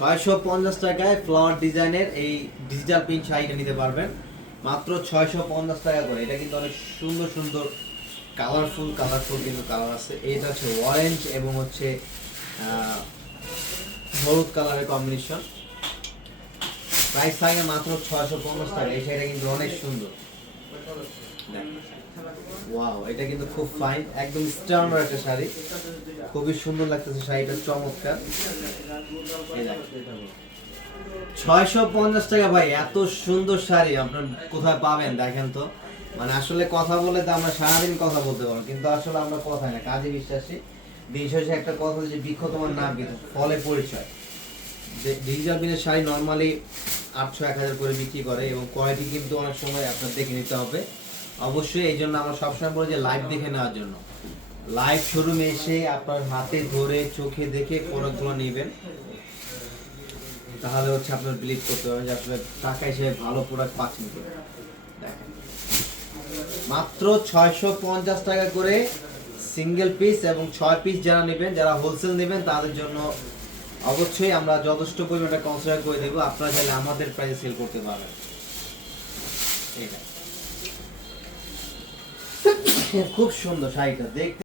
650 টাকায় ফ্লাওয়ার ডিজাইনের এই ডিজিটাল প্রিন্ট শাড়িটা নিতে পারবেন মাত্র 650 টাকা করে। এটা কিন্তু অনেক সুন্দর সুন্দর কালারফুল কিন্তু কালার আছে। এটা হচ্ছে অরেঞ্জ এবং হচ্ছে হলুদ কালারের কম্বিনেশন। প্রাইস থাকে মাত্র 650 টাকা। এই শাড়িটা কিন্তু অনেক সুন্দর। ওয়াও, এটা কিন্তু খুব ফাইন, একদম স্ট্যান্ডার্ড একটা শাড়ি, খুবই সুন্দর লাগতেছে শাড়িটা, চমৎকার। 650 টাকা ভাই, এত সুন্দর শাড়ি আপনার কোথায় পাবেন দেখেন তো। মানে আসলে কথা বলে তো আমরা সারাদিন কথা বলতে পারবো, কিন্তু আসলে আমরা কথায় না কাজে বিশ্বাসী। দিন শেষে একটা কথা যে বৃক্ষ তোমার নাম কিন্তু ফলে পরিচয়। ডিজিটাল প্রিন্টের শাড়ি নর্মালি 800-1000 করে বিক্রি করে এবং কোয়ালিটি কিন্তু অনেক সময় আপনার দেখে নিতে হবে অবশ্যই। এই জন্য আমরা সবসময় বলি যে লাইভ দেখে নেওয়ার জন্য। লাইভ শোরুমে এসে আপনার হাতে ধরে চোখে দেখে প্রোডাক্টগুলো নেবেন, তাহলে হচ্ছে আপনার বিলিভ করতে পারবেন যে আসলে টাকা হিসেবে ভালো প্রোডাক্ট পাচ্ছেন। দেখেন মাত্র 650 টাকা করে সিঙ্গেল পিস, এবং 6 পিস যারা নেবেন, যারা হোলসেল নেবেন তাদের জন্য অবশ্যই আমরা যথেষ্ট পরিমাণে কনসিডার করে দেবো। আপনারা চাইলে আমাদের প্রাইসে সেল করতে পারবেন। এটা খুব সুন্দর শাড়িটা দেখতে।